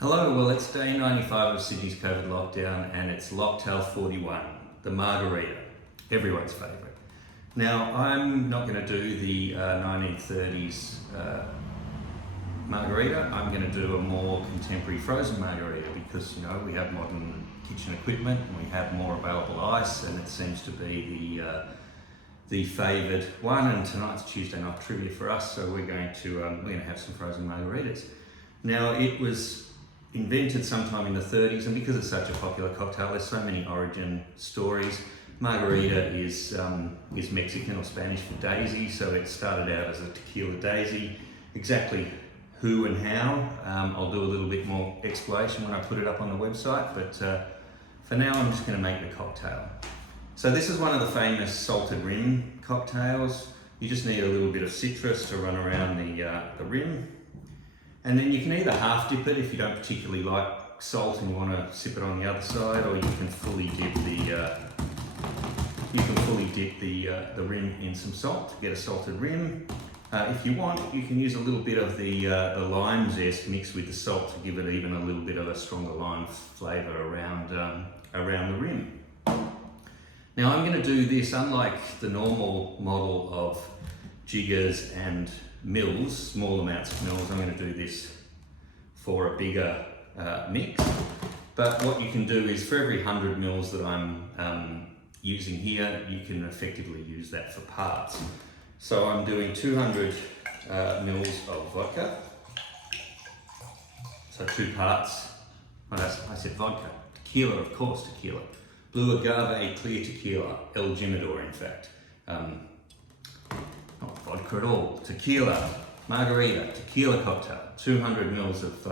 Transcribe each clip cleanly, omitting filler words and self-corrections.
Hello, well it's day 95 of Sydney's COVID lockdown and it's Locktail 41, the Margarita, everyone's favourite. Now I'm not going to do the 1930s Margarita, I'm going to do a more contemporary frozen Margarita because we have modern kitchen equipment and we have more available ice and it seems to be the favoured one, and tonight's Tuesday night trivia for us, so we're going to have some frozen margaritas. Now it was invented sometime in the 30s, and because it's such a popular cocktail, there's so many origin stories. Margarita is Mexican or Spanish for daisy, so it started out as a tequila daisy. Exactly who and how, I'll do a little bit more exploration when I put it up on the website, but for now I'm just going to make the cocktail. So this is one of the famous salted rim cocktails. You just need a little bit of citrus to run around the rim. And then you can either half dip it if you don't particularly like salt and you want to sip it on the other side, or you can fully dip the rim in some salt to get a salted rim. If you want, you can use a little bit of the lime zest mixed with the salt to give it even a little bit of a stronger lime flavour around the rim. Now I'm going to do this, unlike the normal model of jiggers and mils, small amounts of mils. I'm going to do this for a bigger mix. But what you can do is for every 100 mils that I'm using here, you can effectively use that for parts. So I'm doing 200 mils of vodka. So 2 parts. I said vodka. Tequila, of course, tequila. Blue agave, clear tequila, El Jimador, in fact. Not vodka at all. Tequila, Margarita, tequila cocktail, 200 mils of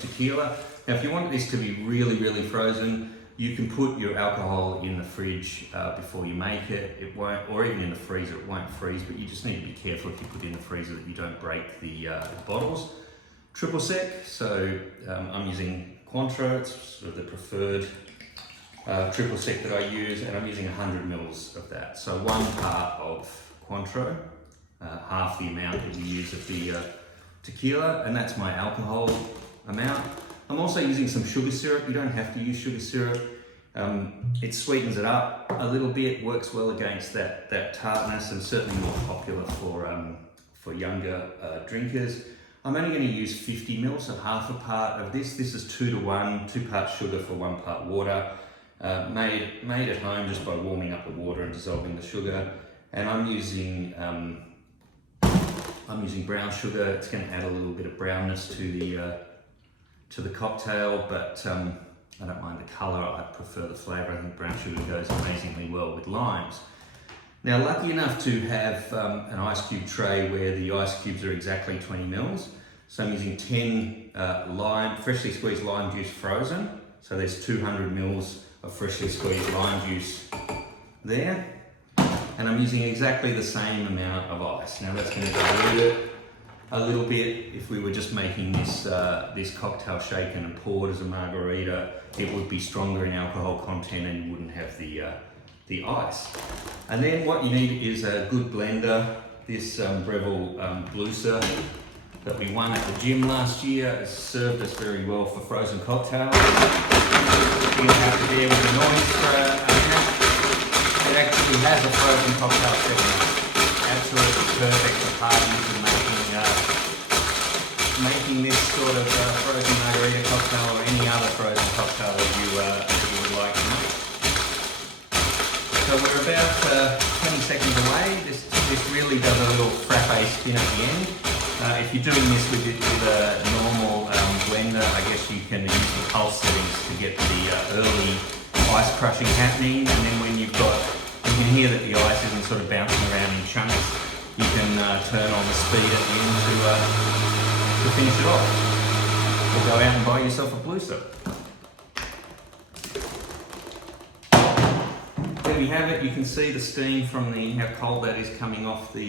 tequila. Now, if you want this to be really, really frozen, you can put your alcohol in the fridge before you make it. It won't, or even in the freezer, it won't freeze, but you just need to be careful if you put it in the freezer that you don't break the bottles. Triple sec, so I'm using Cointreau, it's sort of the preferred triple sec that I use, and I'm using 100 mils of that. So 1 part of Cointreau, half the amount that you use of the tequila, and that's my alcohol amount. I'm also using some sugar syrup. You don't have to use sugar syrup. It sweetens it up a little bit, works well against that tartness, and certainly more popular for younger drinkers. I'm only going to use 50 mils, so half a part of this. This is 2 to 1, 2 parts sugar for 1 part water. Made at home just by warming up the water and dissolving the sugar. And I'm using brown sugar. It's going to add a little bit of brownness to the cocktail, but I don't mind the colour. I prefer the flavour. I think brown sugar goes amazingly well with limes. Now, lucky enough to have an ice cube tray where the ice cubes are exactly 20 mils. So I'm using 10 freshly squeezed lime juice frozen. So there's 200 mils of freshly squeezed lime juice there. And I'm using exactly the same amount of ice. Now that's going to dilute it a little bit. If we were just making this cocktail shaken and poured as a margarita, it would be stronger in alcohol content and you wouldn't have the ice. And then what you need is a good blender. This Breville Bluser that we won at the gym last year has served us very well for frozen cocktails. You're going to have to bear with the noise for a minute. It actually has a frozen cocktail setting. Absolutely perfect for parties and making this sort of frozen margarita cocktail or any other frozen cocktail that you would like to make. So we're about 20 seconds away. This really does a little frappe spin at the end. If you're doing this with a normal blender, I guess you can use the pulse settings to get the early ice crushing happening, and then when you can hear that the ice isn't sort of bouncing around in chunks, you can turn on the speed at the end to finish it off. Or go out and buy yourself a Bluser. There we have it. You can see the steam from how cold that is coming off the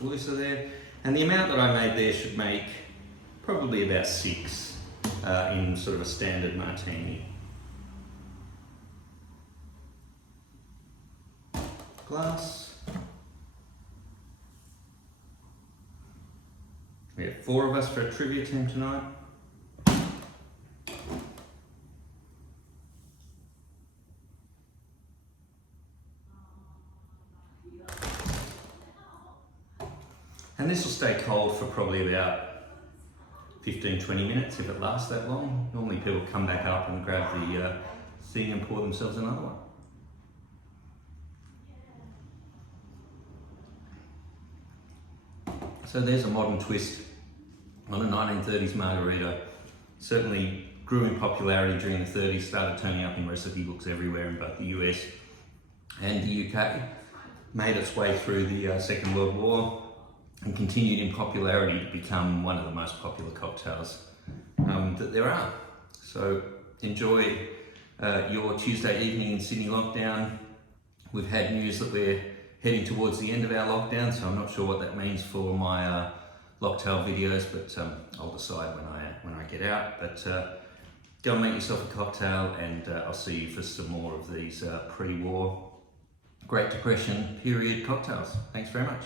Bluser there. And the amount that I made there should make probably about 6 in sort of a standard martini. Glass. We have 4 of us for a trivia team tonight. And this will stay cold for probably about 15-20 minutes if it lasts that long. Normally people come back up and grab the thing and pour themselves another one. So there's a modern twist on a 1930s margarita. Certainly grew in popularity during the 30s, started turning up in recipe books everywhere in both the US and the UK. Made its way through the Second World War and continued in popularity to become one of the most popular cocktails that there are. So enjoy your Tuesday evening in Sydney lockdown. We've had news that we're heading towards the end of our lockdown, so I'm not sure what that means for my Locktail videos, but I'll decide when I get out. But go and make yourself a cocktail, and I'll see you for some more of these pre-war Great Depression period cocktails. Thanks very much.